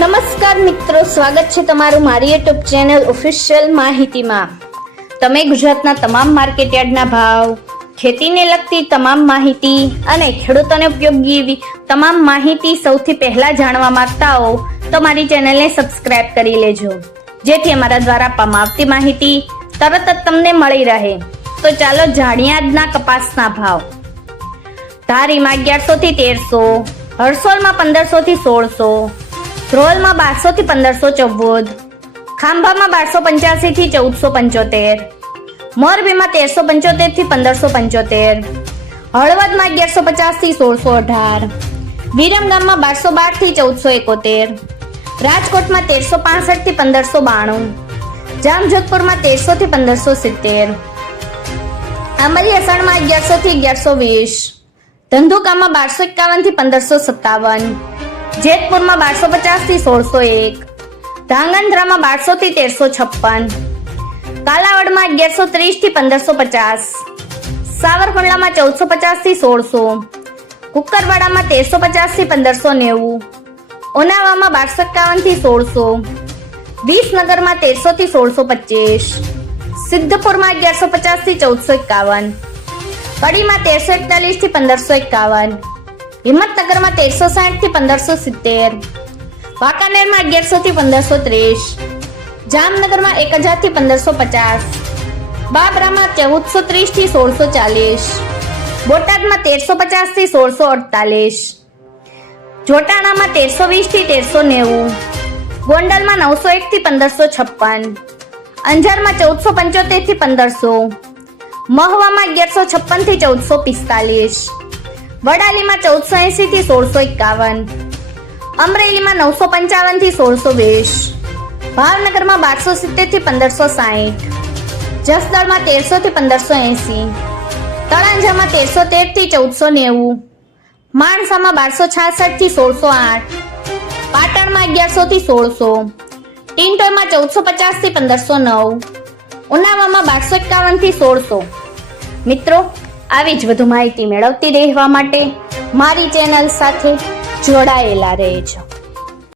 નમસ્કાર મિત્રો, સ્વાગત છે તમારું મારી યુટ્યુબ ચેનલ ઓફિશિયલ માહિતીમાં। તમે ગુજરાતના તમામ માર્કેટયાર્ડના ભાવ, ખેતીને લગતી તમામ માહિતી અને ખેડૂતોને ઉપયોગી એવી તમામ માહિતી સૌથી પહેલા જાણવા માંગતા હો તો મારી ચેનલને સબસ્ક્રાઇબ કરી લેજો, જેથી અમારા દ્વારા આપવામાં આવતી માહિતી તરત જ તમને મળી રહે। તો ચાલો જાણીએ આજના કપાસના ભાવ। ધારીમાં 1100 થી 1300, હરસોલમાં 1500 થી 1600, ધ્રોલમાં 1200 થી 1514, ખાંભામાં 1285 થી 1475, મોરબીમાં 1375 થી 1575, હળવદમાં 1150 થી 1618, વિરમગામમાં 1212 થી 1471, રાજકોટમાં 1365 થી 1592, જામજોધપુરમાં 1300 થી 1570, આંબલિયાસણમાં 1100 થી 1120, ધંધુકામાં 1251 થી 1557, જેતપુરમાં 1250 થી 1601, ધાંગધ્રામાં 1200 થી 1356, કાલાવડમાં 1130 થી 1550, સાવરકુંડલામાં 1450 થી 1600, કુકરવાડામાં 1350 થી 1590, ઉનાવામાં 1251 થી 1600, વિસનગરમાં 1300 થી 1625, સિદ્ધપુરમાં 1150 થી 1451, કડીમાં 1341 થી 1551, હિંમતનગરમાં 1360 થી 1570, વાંકાનેરમાં 1100 થી 1530, જામનગરમાં 1000 થી 1550, બાબરામાં 1430 થી 1640, બોટાદમાં 1350 થી 1648, જોટાણામાં 1320 થી 1390, ગોંડલમાં 901 થી 1556, અંજારમાં 1475 થી 1500, મહવામાં 1156 થી 1445, વડાલીમાં 1480 થી 1651, અમરેલીમાં 955 થી 1620, ભાવનગરમાં 1270 થી 1560, જસદણમાં 1300 થી 1580, તળાંજામાં 1313 થી 1490, માણસામાં 1266 થી 1608, પાટણમાં 1100 થી 1600, ટિન્ટોયમાં 1450 થી 1509, ઉનાવામાં 1251 થી 1600। મિત્રો, આવી જ વધુ માહિતી મેળવતી રહેવા માટે મારી ચેનલ સાથે જોડાયેલા રહેજો।